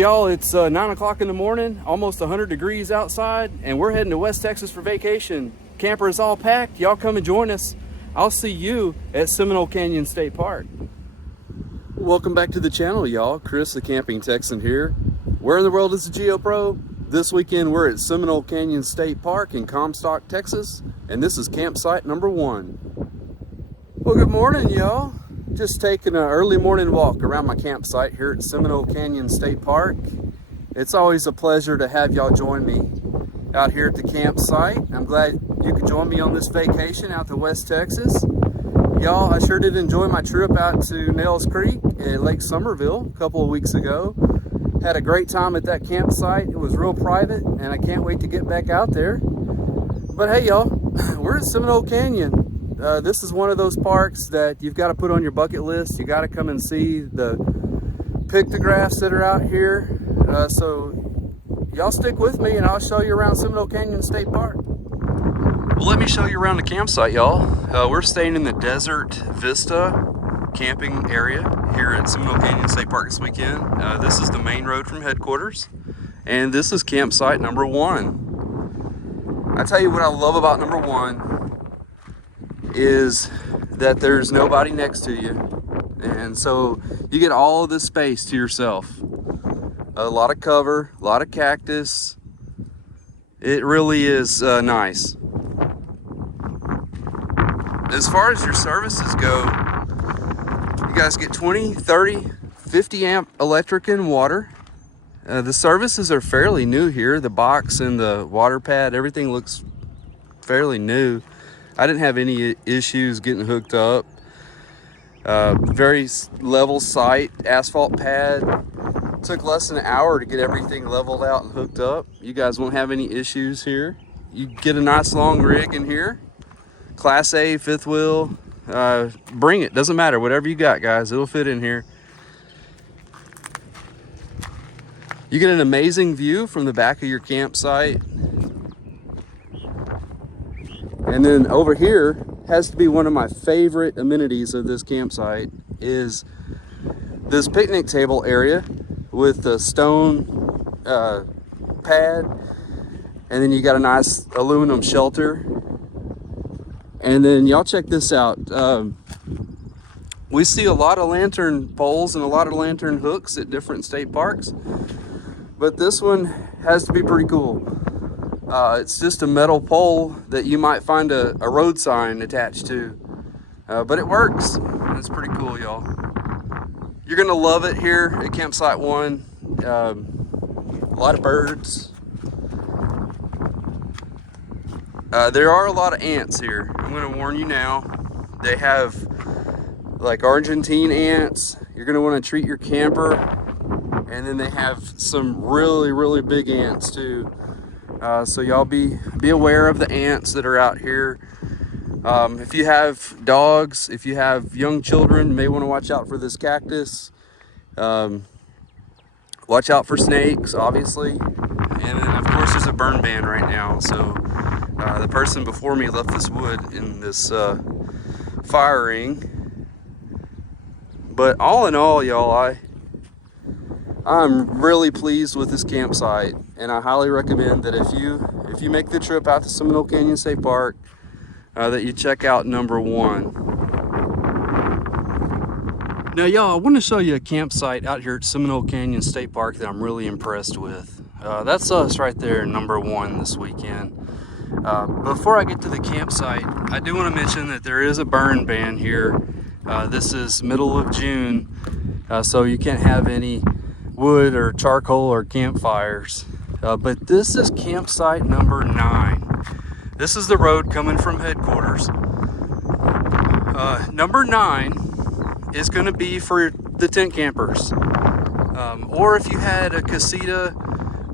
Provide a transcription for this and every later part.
Well, y'all, it's 9 o'clock in the morning, almost 100 degrees outside, and we're heading to West Texas for vacation. Camper is all packed. Y'all come and join us. I'll see you at Seminole Canyon State Park. Welcome back to the channel, y'all. Chris, the Camping Texan here. Where in the world is the GeoPro? This weekend, we're at Seminole Canyon State Park in Comstock, Texas, and this is campsite number 1. Well, good morning, y'all. Just taking an early morning walk around my campsite here at Seminole Canyon State Park. It's always a pleasure to have y'all join me out here at the campsite. I'm glad you could join me on this vacation out to West Texas. Y'all, I sure did enjoy my trip out to Nails Creek at Lake Somerville a couple of weeks ago. Had a great time at that campsite. It was real private, and I can't wait to get back out there. But hey, y'all, we're at Seminole Canyon. This is one of those parks that you've got to put on your bucket list. You got to come and see the pictographs that are out here. So y'all stick with me and I'll show you around Seminole Canyon State Park. Well, let me show you around the campsite, y'all. We're staying in the Desert Vista camping area here at Seminole Canyon State Park this weekend. This is the main road from headquarters, and this is campsite number 1. I tell you what I love about number 1 is that there's nobody next to you, and so you get all of this space to yourself. A lot of cover, a lot of cactus. It really is nice. As far as your services go, you guys get 20, 30, 50 amp electric and water. The services are fairly new here. The box and the water pad, everything looks fairly new. I didn't have any issues getting hooked up. Very level site, asphalt pad. Took less than an hour to get everything leveled out and hooked up. You guys won't have any issues here. You get a nice long rig in here. Class A, 5th wheel. Bring it, doesn't matter. Whatever you got, guys, it'll fit in here. You get an amazing view from the back of your campsite. And then over here has to be one of my favorite amenities of this campsite is this picnic table area with the stone pad, and then you got a nice aluminum shelter. And then y'all check this out. We see a lot of lantern poles and a lot of lantern hooks at different state parks, but this one has to be pretty cool. It's just a metal pole that you might find a road sign attached to, but it works. It's pretty cool, y'all. You're gonna love it here at Campsite 1. A lot of birds. There are a lot of ants here. I'm gonna warn you now. They have like Argentine ants. You're gonna wanna treat your camper. And then they have some really, really big ants too. So y'all be aware of the ants that are out here. If you have dogs, if you have young children, you may want to watch out for this cactus. Watch out for snakes, obviously. And then of course there's a burn ban right now. So the person before me left this wood in this fire ring. But all in all, y'all, I'm really pleased with this campsite, and I highly recommend that if you make the trip out to Seminole Canyon State Park, that you check out number 1. Now, y'all, I want to show you a campsite out here at Seminole Canyon State Park that I'm really impressed with. That's us right there, number 1 this weekend. Before I get to the campsite, I do want to mention that there is a burn ban here. This is middle of June, so you can't have any wood or charcoal or campfires, but this is campsite number 9. This is the road coming from headquarters. Number 9 is going to be for the tent campers, or if you had a casita,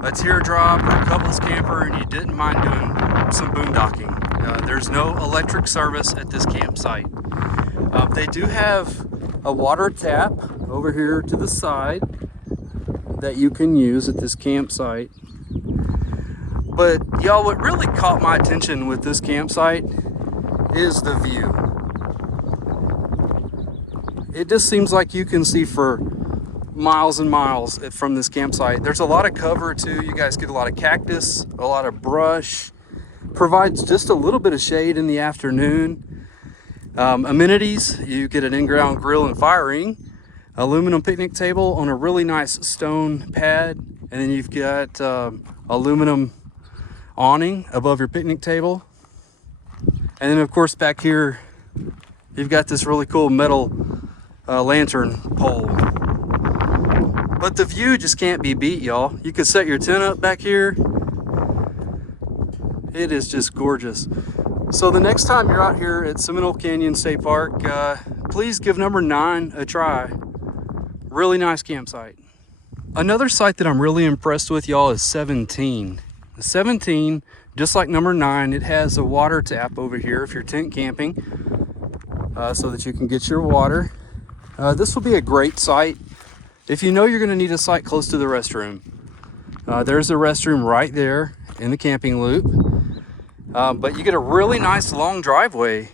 a teardrop, or a couples camper and you didn't mind doing some boondocking. There's no electric service at this campsite. They do have a water tap over here to the side that you can use at this campsite. But y'all, what really caught my attention with this campsite is the view. It just seems like you can see for miles and miles from this campsite. There's a lot of cover too. You guys get a lot of cactus, a lot of brush. Provides just a little bit of shade in the afternoon. Amenities, you get an in-ground grill and fire ring, aluminum picnic table on a really nice stone pad, and then you've got aluminum awning above your picnic table. And then of course back here you've got this really cool metal lantern pole. But the view just can't be beat, y'all. You could set your tent up back here. It is just gorgeous. So the next time you're out here at Seminole Canyon State Park, please give number 9 a try. Really nice campsite. Another site that I'm really impressed with, y'all, is 17. 17, just like number 9, it has a water tap over here if you're tent camping, so that you can get your water. This will be a great site if you know you're going to need a site close to the restroom. There's a restroom right there in the camping loop. But you get a really nice long driveway.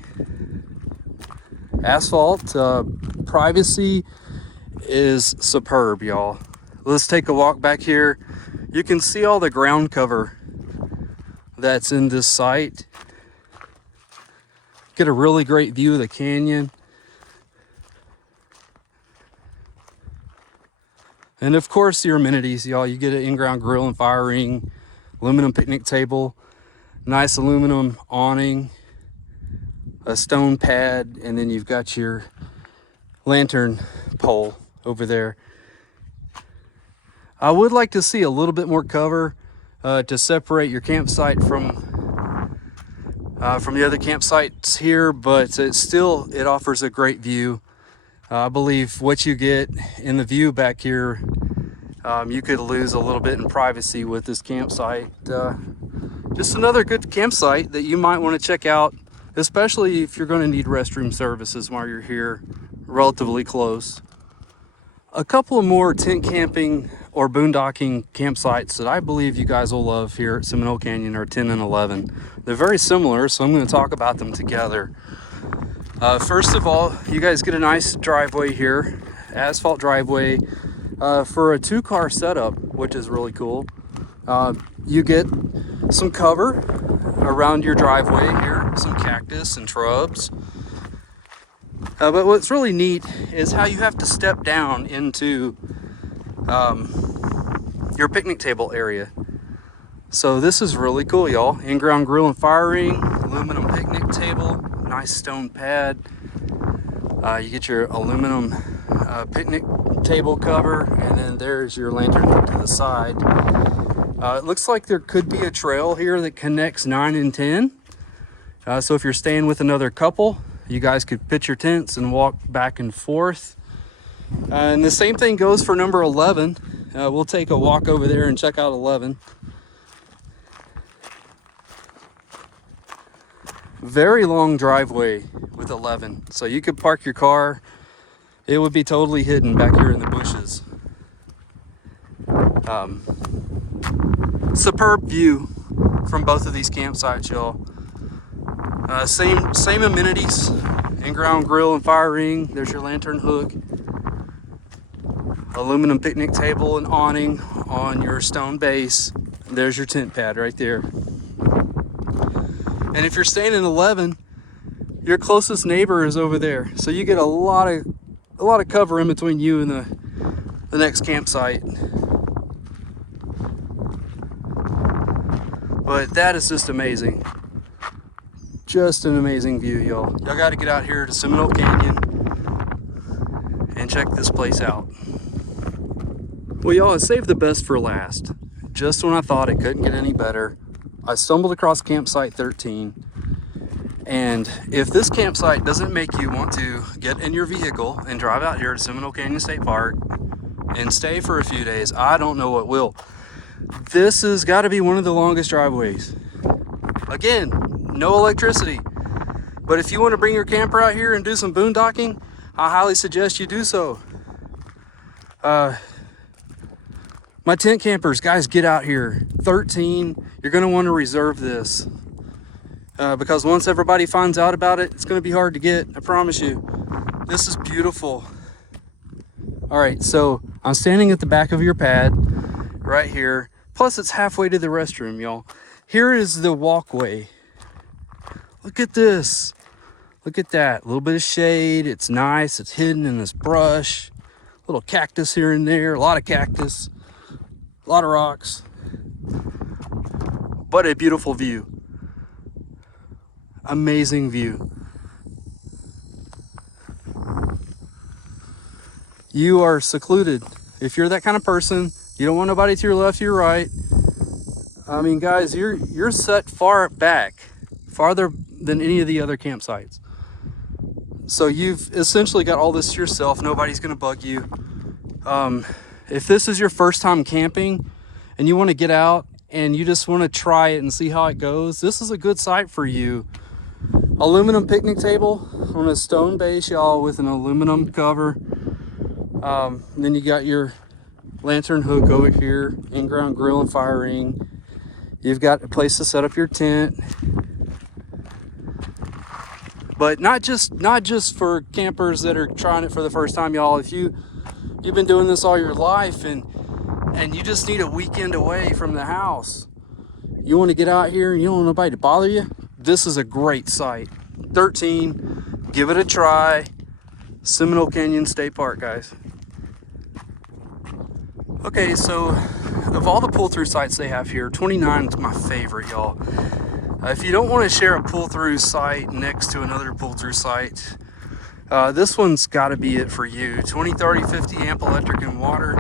Asphalt, privacy is superb, y'all. Let's take a walk back here. You can see all the ground cover that's in this site. Get a really great view of the canyon. And of course your amenities, y'all. You get an in-ground grill and fire ring, aluminum picnic table, nice aluminum awning, a stone pad, and then you've got your lantern pole over there. I would like to see a little bit more cover to separate your campsite from the other campsites here, but it offers a great view. I believe what you get in the view back here, you could lose a little bit in privacy with this campsite. Just another good campsite that you might want to check out, especially if you're going to need restroom services while you're here, relatively close. A couple of more tent camping or boondocking campsites that I believe you guys will love here at Seminole Canyon are 10 and 11. They're very similar, so I'm going to talk about them together. First of all, you guys get a nice driveway here, asphalt driveway, for a 2-car setup, which is really cool. You get some cover around your driveway here, some cactus and shrubs. But what's really neat is how you have to step down into your picnic table area. So this is really cool, y'all. In-ground grill and fire ring, aluminum picnic table, nice stone pad. You get your aluminum picnic table cover, and then there's your lantern to the side. It looks like there could be a trail here that connects 9 and 10. So if you're staying with another couple, you guys could pitch your tents and walk back and forth. And the same thing goes for number 11. We'll take a walk over there and check out 11. Very long driveway with 11. So you could park your car. It would be totally hidden back here in the bushes. Superb view from both of these campsites, y'all. Same amenities, in-ground grill and fire ring. There's your lantern hook, aluminum picnic table and awning on your stone base. There's your tent pad right there. And if you're staying in 11, your closest neighbor is over there, so you get a lot of cover in between you and the next campsite. But that is just amazing. Just an amazing view, y'all. Y'all got to get out here to Seminole Canyon and check this place out. Well, y'all, I saved the best for last. Just when I thought it couldn't get any better, I stumbled across campsite 13. And if this campsite doesn't make you want to get in your vehicle and drive out here to Seminole Canyon State Park and stay for a few days, I don't know what will. This has got to be one of the longest driveways. Again, no electricity. But if you want to bring your camper out here and do some boondocking, I highly suggest you do so. My tent campers, guys, get out here. 13, you're going to want to reserve this. Because once everybody finds out about it, it's going to be hard to get, I promise you. This is beautiful. All right, so I'm standing at the back of your pad right here. Plus it's halfway to the restroom, y'all. Here is the walkway. Look at this. Look at that. A little bit of shade. It's nice. It's hidden in this brush. Little cactus here and there. A lot of cactus. A lot of rocks. But a beautiful view. Amazing view. You are secluded. If you're that kind of person, you don't want nobody to your left, to your right. I mean, guys, you're set far back, farther than any of the other campsites. So you've essentially got all this to yourself. Nobody's gonna bug you. If this is your first time camping and you want to get out and you just want to try it and see how it goes, this is a good site for you. Aluminum picnic table on a stone base, y'all, with an aluminum cover. Then you got your lantern hook over here, in-ground grill and fire ring. You've got a place to set up your tent. But not just for campers that are trying it for the first time, y'all. If you've been doing this all your life and you just need a weekend away from the house, you want to get out here and you don't want nobody to bother you, this is a great site. 13, give it a try. Seminole Canyon State Park, guys. Okay, so of all the pull-through sites they have here, 29 is my favorite, y'all. If you don't want to share a pull-through site next to another pull-through site, this one's got to be it for you. 20, 30, 50 amp electric and water.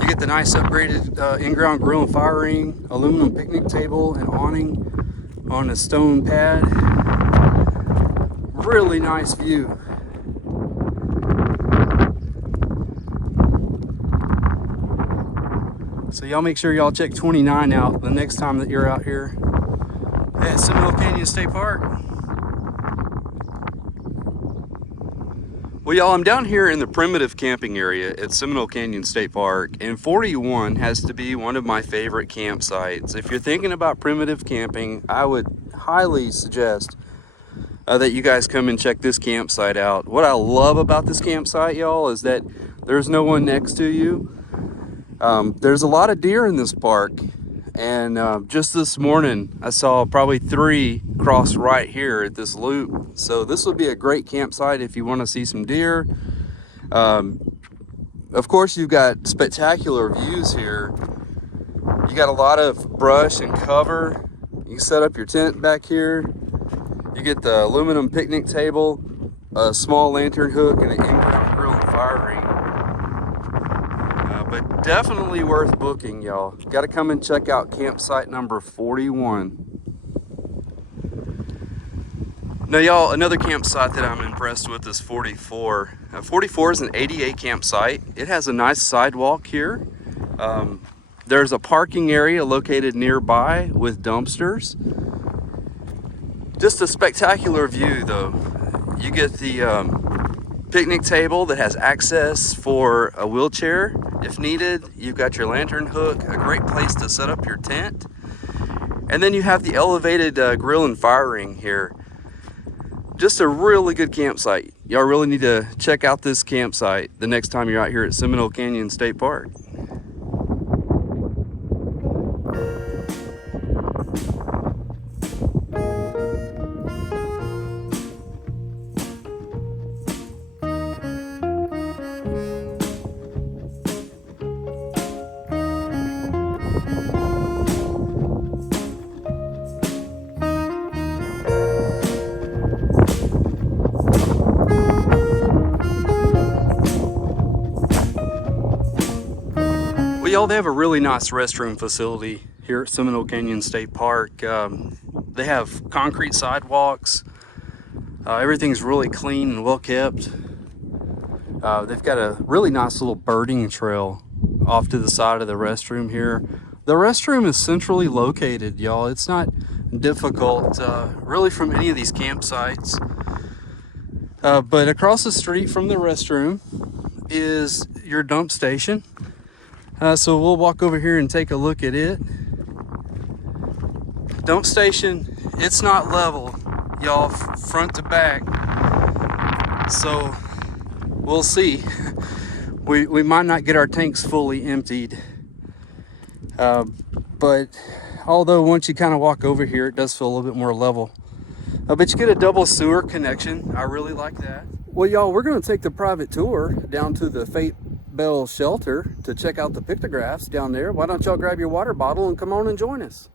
You get the nice upgraded in-ground grill and fire ring, aluminum picnic table and awning on a stone pad. Really nice view. So y'all make sure y'all check 29 out the next time that you're out here at Seminole Canyon State Park. Well, y'all, I'm down here in the primitive camping area at Seminole Canyon State Park, and 41 has to be one of my favorite campsites. If you're thinking about primitive camping, I would highly suggest that you guys come and check this campsite out. What I love about this campsite, y'all, is that there's no one next to you. There's a lot of deer in this park, and just this morning I saw probably 3 cross right here at this loop. So this would be a great campsite if you want to see some deer. Of course, you've got spectacular views here. You got a lot of brush and cover. You can set up your tent back here. You get the aluminum picnic table, a small lantern hook, and an in-ground grill and fire ring. But definitely worth booking, y'all. Got to come and check out campsite number 41. Now, y'all, another campsite that I'm impressed with is 44. 44 is an ADA campsite. It has a nice sidewalk here. There's a parking area located nearby with dumpsters. Just a spectacular view, though. You get the picnic table that has access for a wheelchair if needed. You've got your lantern hook, a great place to set up your tent. And then you have the elevated grill and fire ring here. Just a really good campsite. Y'all really need to check out this campsite the next time you're out here at Seminole Canyon State Park. Y'all, they have a really nice restroom facility here at Seminole Canyon State Park. They have concrete sidewalks. Everything's really clean and well kept. They've got a really nice little birding trail off to the side of the restroom here. The restroom is centrally located, y'all. It's not difficult really from any of these campsites. But across the street from the restroom is your dump station. So we'll walk over here and take a look at it. Dump station, it's not level, y'all, front to back. So we'll see. we might not get our tanks fully emptied. But although once you kind of walk over here, it does feel a little bit more level. But you get a double sewer connection. I really like that. Well, y'all, we're going to take the private tour down to the Fate Bell shelter to check out the pictographs down there. Why don't y'all grab your water bottle and come on and join us?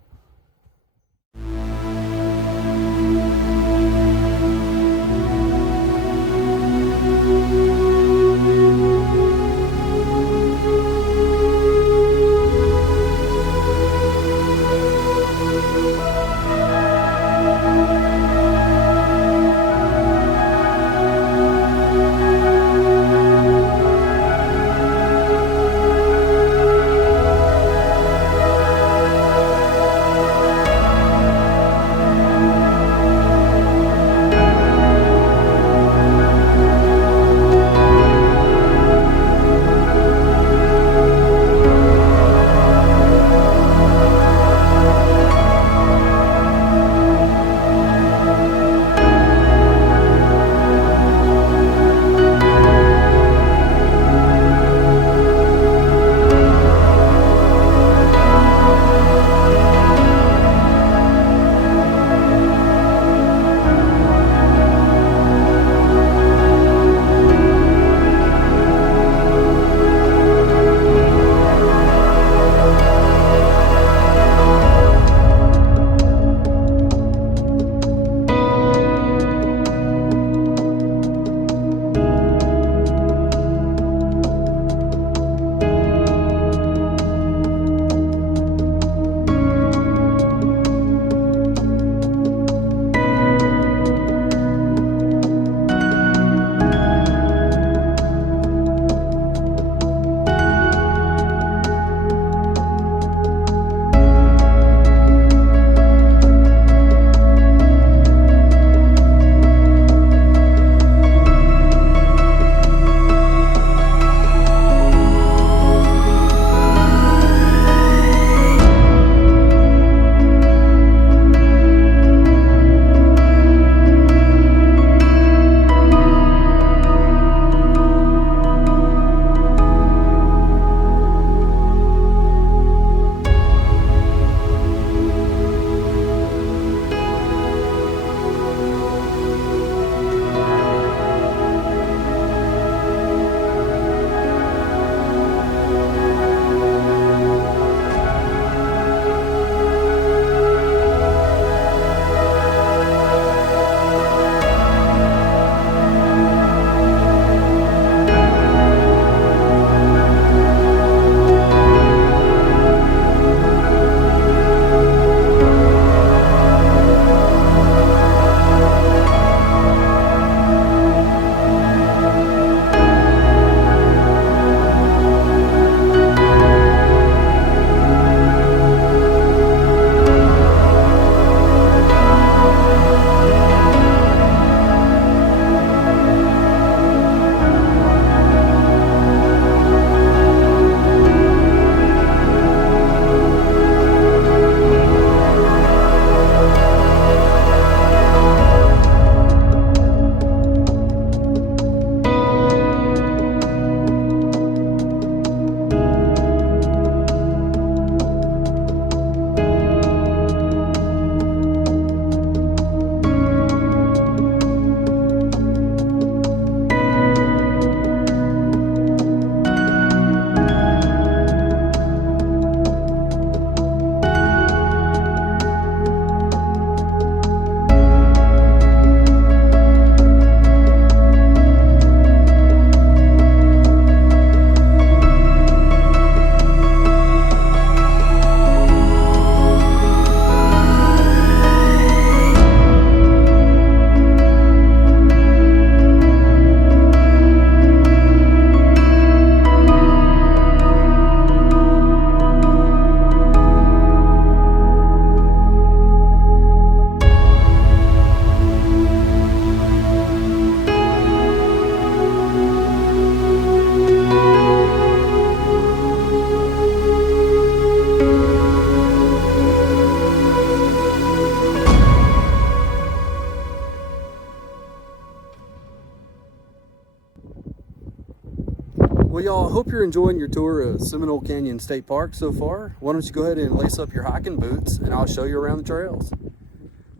Well, y'all, hope you're enjoying your tour of Seminole Canyon State Park so far. Why don't you go ahead and lace up your hiking boots and I'll show you around the trails.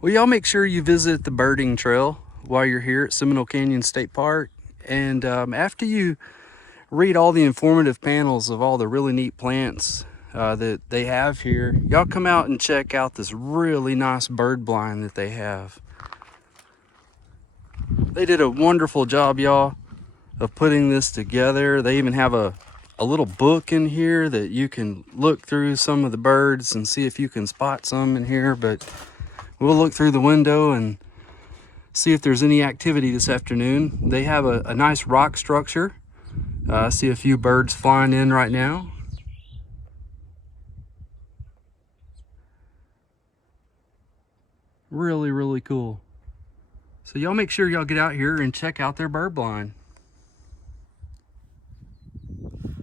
Well, y'all, make sure you visit the birding trail while you're here at Seminole Canyon State Park. And after you read all the informative panels of all the really neat plants that they have here, y'all come out and check out this really nice bird blind that they have. They did a wonderful job, y'all, of putting this together. They even have a little book in here that you can look through some of the birds and see if you can spot some in here. But we'll look through the window and see if there's any activity this afternoon. They have a nice rock structure. I see a few birds flying in right now. Really, really cool. So y'all make sure y'all get out here and check out their bird blind.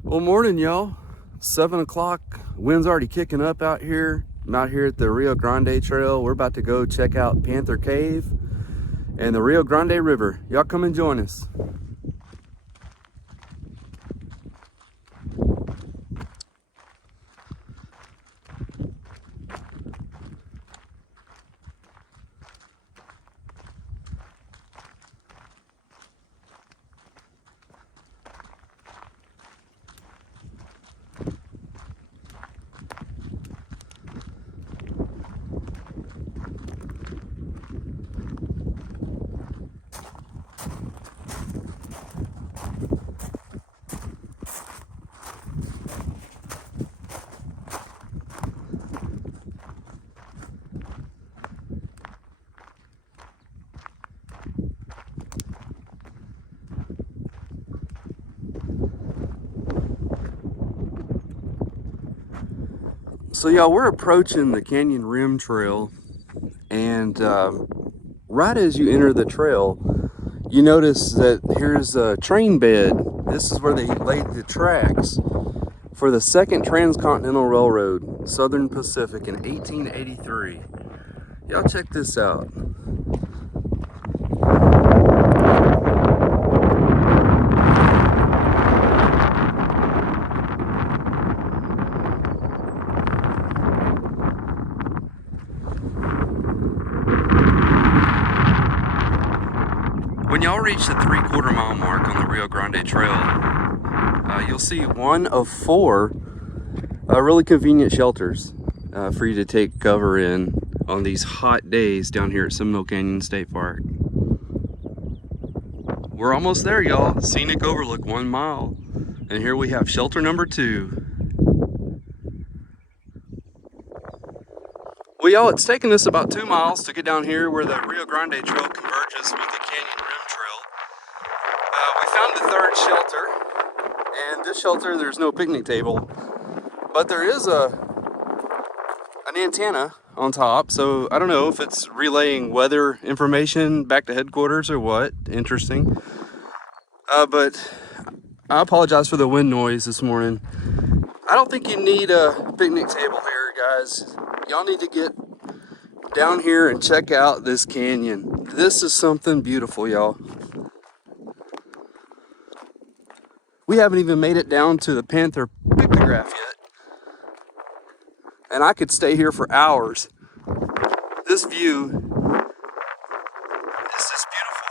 Well, morning, y'all. 7 o'clock. Wind's already kicking up out here. I'm out here at the Rio Grande Trail. We're about to go check out Panther Cave and the Rio Grande River. Y'all come and join us. So y'all, we're approaching the Canyon Rim Trail, and right as you enter the trail, you notice that here's a train bed. This is where they laid the tracks for the second transcontinental railroad, Southern Pacific, in 1883. Y'all check this out. When y'all reach the 3/4 mile mark on the Rio Grande Trail, you'll see one of 4 really convenient shelters for you to take cover in on these hot days down here at Seminole Canyon State Park. We're almost there, y'all. Scenic Overlook, 1 mile. And here we have shelter number 2. Well, y'all, it's taken us about 2 miles to get down here where the Rio Grande Trail converges with the Canyon Rim Trail. We found the 3rd shelter, and this shelter, there's no picnic table, but there is an antenna on top, so I don't know if it's relaying weather information back to headquarters or what. Interesting. But I apologize for the wind noise this morning. I don't think you need a picnic table here, guys. Y'all need to get down here and check out this canyon. This is something beautiful, y'all. We haven't even made it down to the Panther pictograph yet. And I could stay here for hours. This view is just beautiful.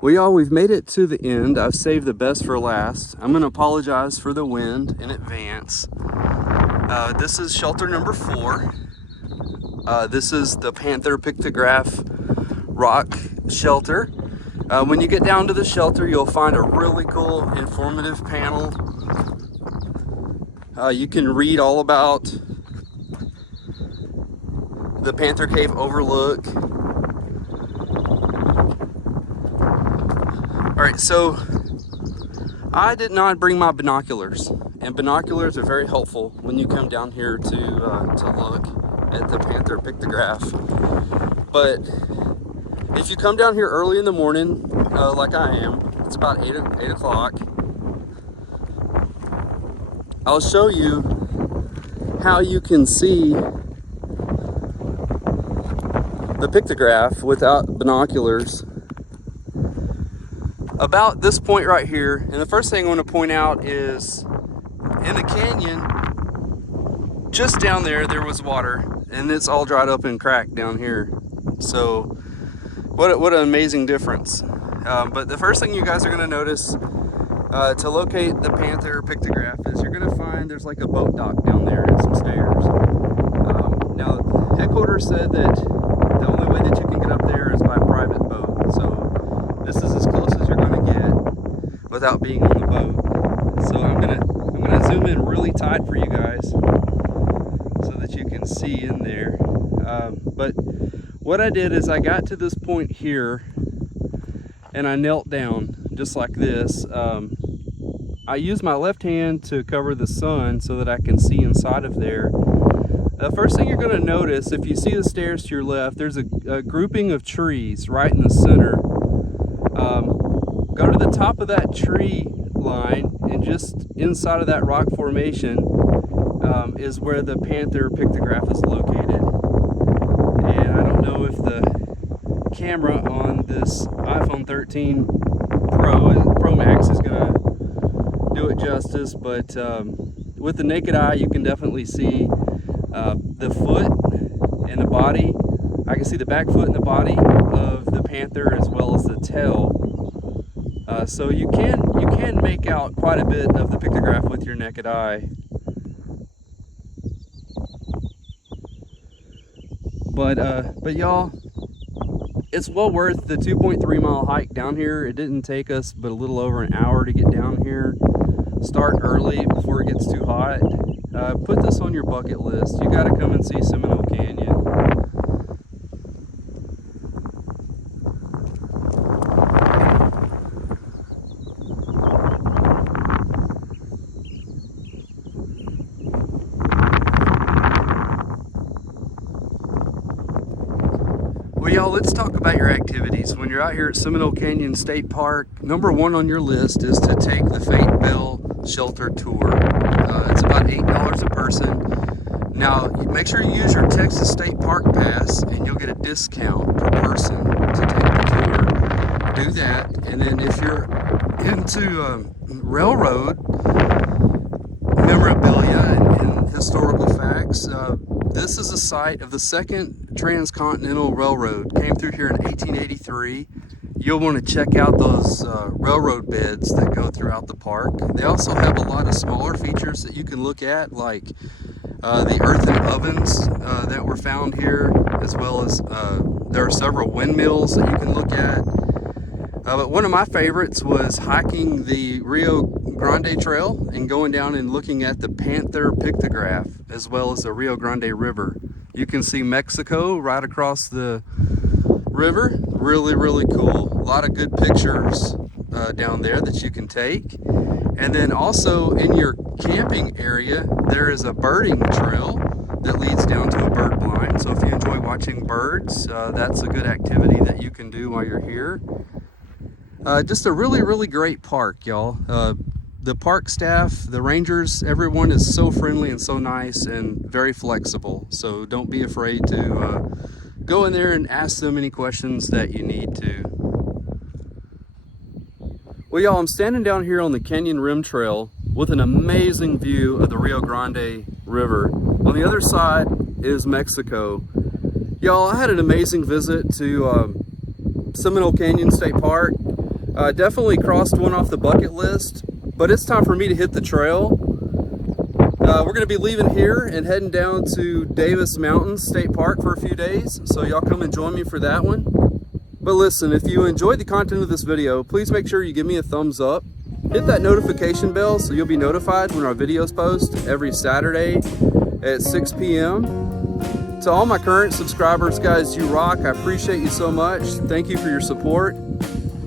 Well, y'all, we've made it to the end. I've saved the best for last. I'm going to apologize for the wind in advance. This is shelter number 4. This is the Panther Pictograph Rock Shelter. When you get down to the shelter, you'll find a really cool, informative panel. You can read all about the Panther Cave Overlook. Alright, so I did not bring my binoculars, and binoculars are very helpful when you come down here to look at the Panther pictograph. But if you come down here early in the morning, like I am, it's about 8 o'clock, I'll show you how you can see the pictograph without binoculars about this point right here. And the first thing I want to point out is in the canyon, just down there, there was water, and it's all dried up and cracked down here. So what an amazing difference. But the first thing you guys are going to notice to locate the panther pictograph is you're going to find there's like a boat dock down there and some stairs. Now, headquarters said that the only way that you can get up there is by private boat. So this is as close as you're going to get without being on the boat. So I'm gonna zoom in really tight for you guys so that you can see in there. But what I did is I got to this point here and I knelt down just like this. I used my left hand to cover the sun so that I can see inside of there. The first thing you're going to notice, if you see the stairs to your left, there's a grouping of trees right in the center. Go to the top of that tree line, and just inside of that rock formation is where the panther pictograph is located. And I don't know if the camera on this iPhone 13 Pro Max is going to do it justice, but with the naked eye you can definitely see the foot and the body. I can see the back foot and the body of the panther as well as the tail. So you can make out quite a bit of the pictograph with your naked eye. But y'all, it's well worth the 2.3 mile hike down here. It didn't take us but a little over an hour to get down here. Start early before it gets too hot. Put this on your bucket list. You got to come and see Seminole Canyon. Well, y'all, let's talk about your activities. When you're out here at Seminole Canyon State Park, number one on your list is to take the Fate Bell Shelter Tour. It's about $8 a person. Now, make sure you use your Texas State Park Pass and you'll get a discount per person to take the tour. Do that, and then if you're into railroad memorabilia and historical facts, this is a site of the second transcontinental railroad. Came through here in 1883. You'll want to check out those railroad beds that go throughout the park. They also have a lot of smaller features that you can look at, like the earthen ovens that were found here, as well as there are several windmills that you can look at. But one of my favorites was hiking the Rio Grande Trail and going down and looking at the panther pictograph, as well as the Rio Grande River. You can see Mexico right across the river. Really, really cool. A lot of good pictures down there that you can take. And then also in your camping area, there is a birding trail that leads down to a bird blind. So if you enjoy watching birds, that's a good activity that you can do while you're here. Just a really, really great park, y'all. The park staff, the rangers, everyone is so friendly and so nice and very flexible. So don't be afraid to go in there and ask them any questions that you need to. Well, y'all, I'm standing down here on the Canyon Rim Trail with an amazing view of the Rio Grande River. On the other side is Mexico. Y'all, I had an amazing visit to Seminole Canyon State Park. Definitely crossed one off the bucket list, but it's time for me to hit the trail. We're going to be leaving here and heading down to Davis Mountains State Park for a few days, so y'all come and join me for that one. But listen, if you enjoyed the content of this video, please make sure you give me a thumbs up. Hit that notification bell so you'll be notified when our videos post every Saturday at 6 p.m. To all my current subscribers, guys, you rock. I appreciate you so much. Thank you for your support.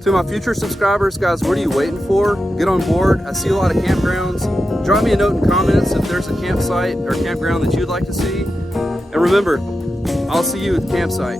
To my future subscribers, guys, what are you waiting for? Get on board. I see a lot of campgrounds. Drop me a note in comments if there's a campsite or campground that you'd like to see. And remember, I'll see you at the campsite.